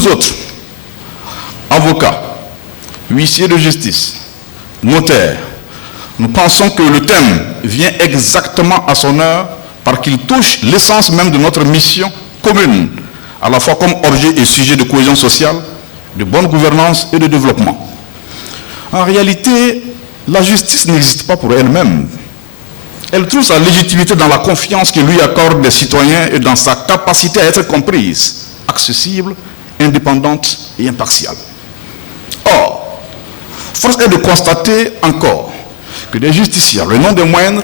Nous autres, avocats, huissiers de justice, notaires, nous pensons que le thème vient exactement à son heure parce qu'il touche l'essence même de notre mission commune, à la fois comme objet et sujet de cohésion sociale, de bonne gouvernance et de développement. En réalité, la justice n'existe pas pour elle-même. Elle trouve sa légitimité dans la confiance que lui accordent les citoyens et dans sa capacité à être comprise, accessible, indépendante et impartiale. Or, force est de constater encore que des justiciables, et non des moindres,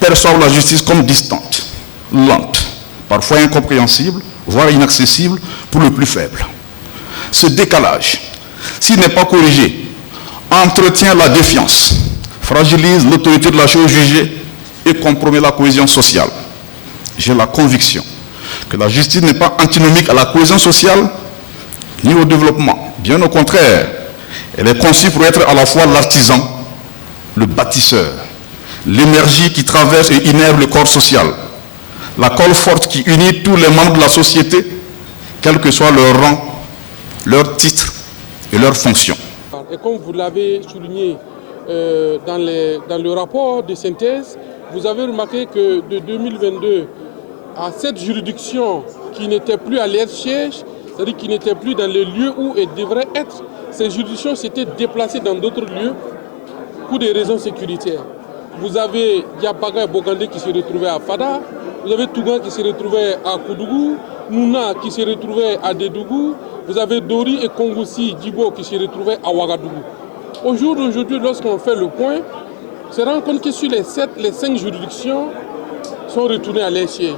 perçoivent la justice comme distante, lente, parfois incompréhensible, voire inaccessible pour le plus faible. Ce décalage, s'il n'est pas corrigé, entretient la défiance, fragilise l'autorité de la chose jugée et compromet la cohésion sociale. J'ai la conviction que la justice n'est pas antinomique à la cohésion sociale ni au développement. Bien au contraire, elle est conçue pour être à la fois l'artisan, le bâtisseur, l'énergie qui traverse et innerve le corps social, la colle forte qui unit tous les membres de la société, quel que soit leur rang, leur titre et leur fonction. Et comme vous l'avez souligné dans le rapport de synthèse, vous avez remarqué que de 2022 à cette juridiction qui n'était plus à leur siège, c'est-à-dire qui n'était plus dans les lieux où elle devrait être, ces juridictions s'étaient déplacées dans d'autres lieux pour des raisons sécuritaires. Vous avez Yabaga et Bogandé qui se retrouvaient à Fada, vous avez Tougan qui se retrouvait à Koudougou, Nouna qui se retrouvait à Dédougou, vous avez Dori et Kongoussi Djibo qui se retrouvaient à Ouagadougou. Au jour d'aujourd'hui, lorsqu'on fait le point, on se rend compte que sur les 5 juridictions sont retournées à leur siège.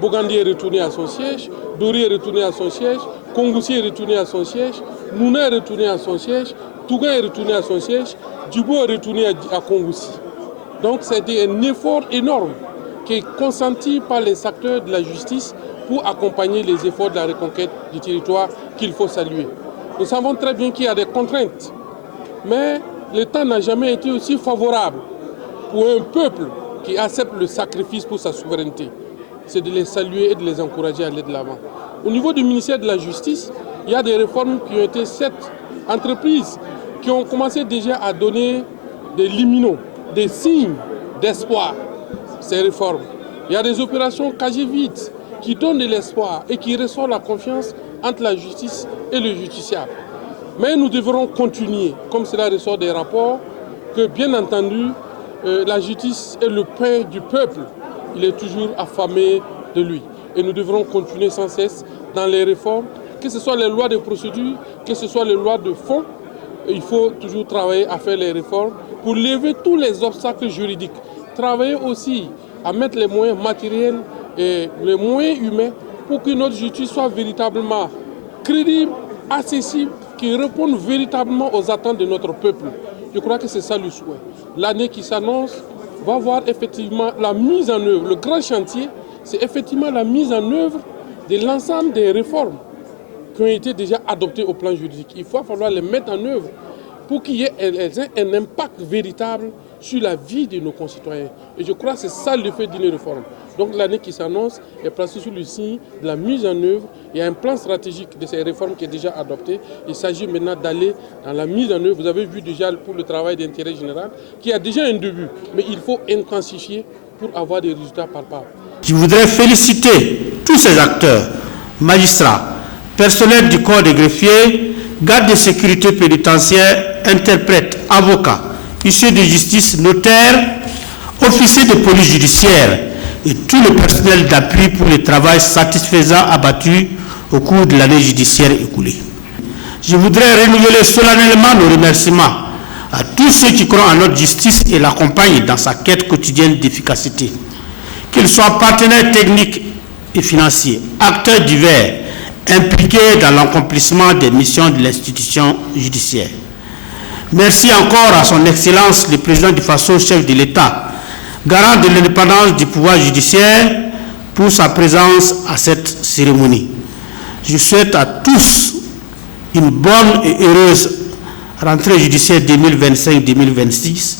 Bogandé est retourné à son siège, Dori est retourné à son siège, Kongoussi est retourné à son siège, Nouna est retourné à son siège, Tougan est retourné à son siège, Djibo est retourné à Kongoussi. Donc c'était un effort énorme qui est consenti par les acteurs de la justice pour accompagner les efforts de la reconquête du territoire qu'il faut saluer. Nous savons très bien qu'il y a des contraintes, mais le temps n'a jamais été aussi favorable pour un peuple qui accepte le sacrifice pour sa souveraineté. C'est de les saluer et de les encourager à aller de l'avant. Au niveau du ministère de la Justice, il y a des réformes qui ont été 7 entreprises qui ont commencé déjà à donner des liminaux, des signes d'espoir, ces réformes. Il y a des opérations cagées vides qui donnent de l'espoir et qui restaurent la confiance entre la justice et le justiciable. Mais nous devrons continuer, comme cela ressort des rapports, que bien entendu, la justice est le pain du peuple. Il est toujours affamé de lui. Et nous devrons continuer sans cesse dans les réformes, que ce soit les lois de procédure, que ce soit les lois de fond. Il faut toujours travailler à faire les réformes pour lever tous les obstacles juridiques. Travailler aussi à mettre les moyens matériels et les moyens humains pour que notre justice soit véritablement crédible, accessible, qui réponde véritablement aux attentes de notre peuple. Je crois que c'est ça le souhait. L'année qui s'annonce va voir effectivement la mise en œuvre. Le grand chantier, c'est effectivement la mise en œuvre de l'ensemble des réformes qui ont été déjà adoptées au plan juridique. Il va falloir les mettre en œuvre pour qu'il y ait un impact véritable sur la vie de nos concitoyens. Et je crois que c'est ça le fait d'une réforme. Donc l'année qui s'annonce est placée sous le signe de la mise en œuvre. Il y a un plan stratégique de ces réformes qui est déjà adopté. Il s'agit maintenant d'aller dans la mise en œuvre. Vous avez vu déjà pour le travail d'intérêt général qui a déjà un début, mais il faut intensifier pour avoir des résultats palpables. Je voudrais féliciter tous ces acteurs, magistrats, personnel du corps des greffiers, gardes de sécurité pénitentiaire, interprètes, avocats, huissiers de justice, notaires, officiers de police judiciaire et tout le personnel d'appui pour le travail satisfaisant abattu au cours de l'année judiciaire écoulée. Je voudrais renouveler solennellement nos remerciements à tous ceux qui croient en notre justice et l'accompagnent dans sa quête quotidienne d'efficacité. Qu'ils soient partenaires techniques et financiers, acteurs divers, impliqués dans l'accomplissement des missions de l'institution judiciaire. Merci encore à son Excellence le Président du Faso, chef de l'État, garant de l'indépendance du pouvoir judiciaire, pour sa présence à cette cérémonie. Je souhaite à tous une bonne et heureuse rentrée judiciaire 2025-2026